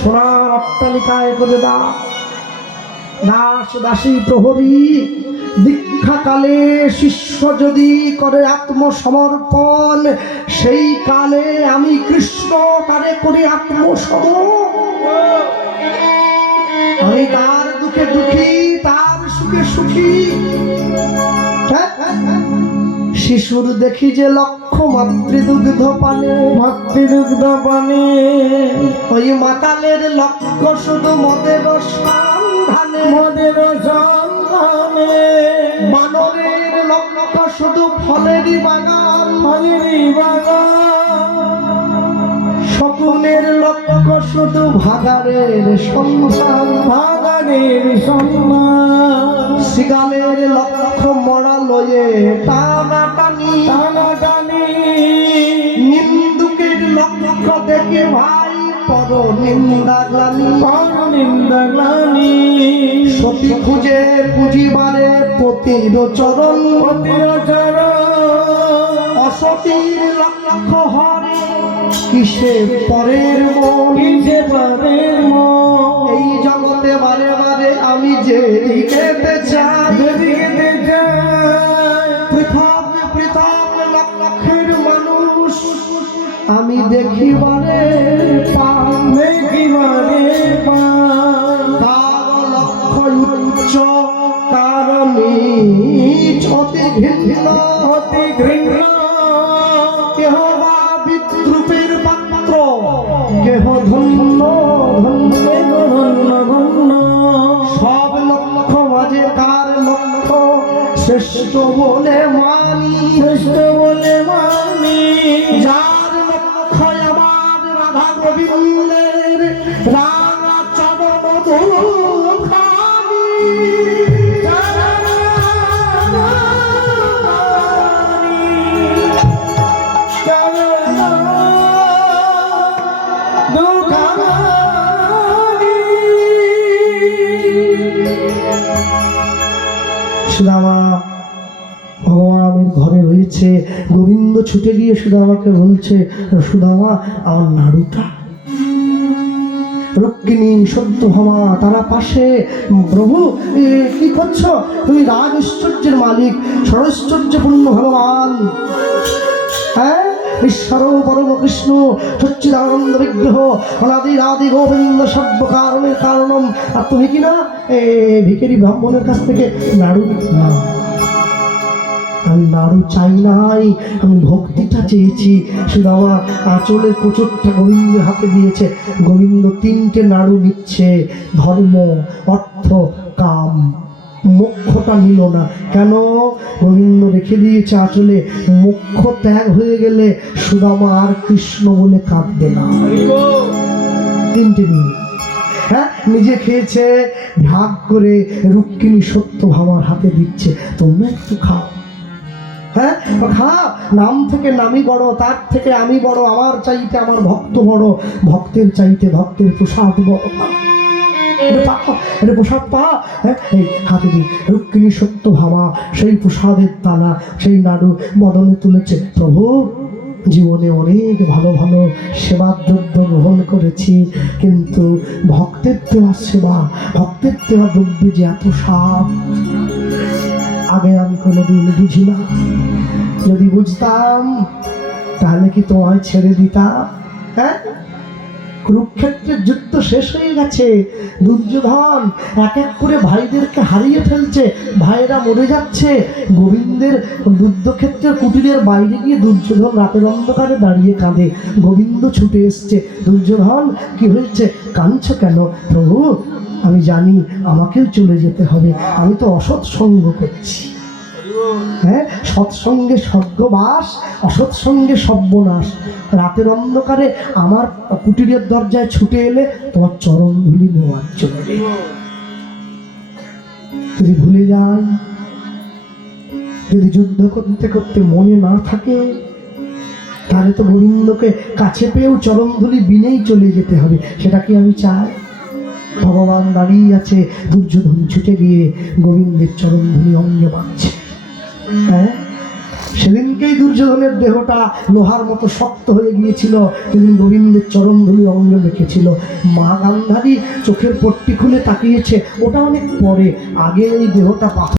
সোনার অট্টালিকায় করে দাও। দাস দাসী প্রহরী দীক্ষাকালে শিষ্য যদি করে আত্মসমর্পণ, সেই কালে আমি কৃষ্ণ তারে করি আত্মসমর্পণ। আমি তার দুঃখে দুঃখী, তার সুখে সুখী। শিশুর দেখি যে লক্ষ্য মাতৃদুগ্ধ পানে, মাতৃদুগ্ধ পানে। ওই মাতালের লক্ষ্য শুধু মদের সন্ধানে, মদের সন্ধানে। বানরের লক্ষ্য শুধু ফলেরই বাগান, ফলেরই বাগান। শকুনের লক্ষ্য শুধু ভাগাড়ের সন্ধান, ভাগাড়ের সন্ধান। শিগালের লক্ষ্য মরা লয়ে টানাটানি, টানাটানি। নিন্দুকের লক্ষ্য দেখে ভাই পর নিন্দা গ্লানি, পর নিন্দা গ্লানি। সতী খুঁজে পুঁজিবারে পতির চরণ, পতির চরণ। অসতীর লক্ষ্য হরে কিসে পরের মন, কিসে পরের মন। এই জগতে বারে বারে আমি যে দিকেতে চাই, যেদিকেতে চাই। পৃথক পৃথক লক্ষের মানুষ আমি দেখিবারে পাই, দেখিবারে পাই। কার লক্ষ্য উচ্চ কার নীচ, অতি ঘৃণ্য, অতি ঘৃণ্য। কেহ বা বিদ্রুপের পাত্র, কেহ ধন্য, ধন্য, ধন্য, ধন্য। সব লক্ষ্য মাঝে কার লক্ষ্য শ্রেষ্ঠ বলে মানি, শ্রেষ্ঠ বলে মানি। যার লক্ষ্য আমার রাধা গোবিন্দের রাধা চরণ দুখানি। সুদামা ভগবানের ঘরে রয়েছে। গোবিন্দ ছুটে গিয়ে সুদামাকে বলছে, সুদামা আমার নাড়ুটা। রুক্মিণী সত্যভামা তারা পাশে, প্রভু কি করছো? তুমি রাজ ঐশ্বর্যের মালিক, ষড়ৈশ্বর্যপূর্ণ ভগবান। হ্যাঁ, ঈশ্বর পরম কৃষ্ণ সচ্চিদানন্দ বিগ্রহ, অনাদি আদি গোবিন্দ সর্ব কারণের কারণম। আর তুমি কি না ভিখারি ব্রাহ্মণের কাছ থেকে নাড়ু না? আমি নাড়ু চাই নাই, আমি ভক্তিটা চেয়েছি। সুদামা আঁচলের কোচরটা গোবিন্দের হাতে দিয়েছে। গোবিন্দ তিনটে নাড়ু নিচ্ছে, ধর্ম অর্থ কাম। মোক্ষটা নিল না কেন? গোবিন্দ রেখে দিয়েছে আঁচলে। মোক্ষ ত্যাগ হয়ে গেলে সুদামা আর কৃষ্ণ বলে কাঁদবে না। তিনটে নিয়ে হ্যাঁ নিজে খেয়েছে, ভাগ করে রুক্মিণী সত্যভামার হাতে দিচ্ছে, তোমরা একটু খাও। হ্যাঁ খাও, নাম থেকে নামি বড়, তার থেকে আমি বড়, আমার চাইতে আমার ভক্ত বড়, ভক্তের চাইতে ভক্তের প্রসাদ বড়। প্রসাদ পা। হ্যাঁ এই হাতে দিই। রুক্মিণী সত্যভামা সেই প্রসাদের দানা, সেই নাড়ু বদনে তুলেছে। প্রভু, জীবনে অনেক ভালো ভালো সেবা দ্রব্য গ্রহণ করেছি, কিন্তু ভক্তের দেওয়া সেবা, ভক্তের দেওয়া দ্রব্যে যে এত স্বাদ আগে আমি কোনোদিন বুঝি না। যদি বুঝতাম তাহলে কি তোমায় ছেড়ে দিতাম? হ্যাঁ, কুরুক্ষেত্রের যুদ্ধ শেষ হয়ে গেছে। দুর্যোধন এক এক করে ভাইদেরকে হারিয়ে ফেলছে, ভাইরা মরে যাচ্ছে। গোবিন্দের যুদ্ধক্ষেত্রের কুটিরের বাইরে গিয়ে দুর্যোধন রাতের অন্ধকারে দাঁড়িয়ে কাঁদে। গোবিন্দ ছুটে এসছে। দুর্যোধন কি হয়েছে, কাঁদছো কেন? প্রভু, আমি জানি আমাকেও চলে যেতে হবে, আমি তো অসৎ সঙ্গ করছি। হ্যাঁ, সৎসঙ্গে স্বর্গবাস, অসৎসঙ্গে সর্বনাশ। রাতের অন্ধকারে আমার কুটিরের দরজায় ছুটে এলে তোমার চরণ ধুলি নেওয়ার জন্য। যদি ভুলে যাই, যদি যুদ্ধ করতে করতে মনে না থাকে, তাহলে তো গোবিন্দকে কাছে পেয়েও চরণ ধুলি বিনেই চলে যেতে হবে। সেটা কি আমি চাই? ভগবান দাঁড়িয়ে আছে, দুর্যোধন ছুটে গিয়ে গোবিন্দের চরণ ধুলি অঙ্গে বাঁধছে। হ্যাঁ, সেদিনকেই দুর্যোধনের দেহটা লোহার মতো শক্ত হয়ে গিয়েছিল, সেদিন গোবিন্দের চরণ ধুলি অঙ্গে রেখেছিল। মা গান্ধারী চোখের পট্টি খুলে তাকিয়েছে, ওটা অনেক পরে, আগে এই দেহটা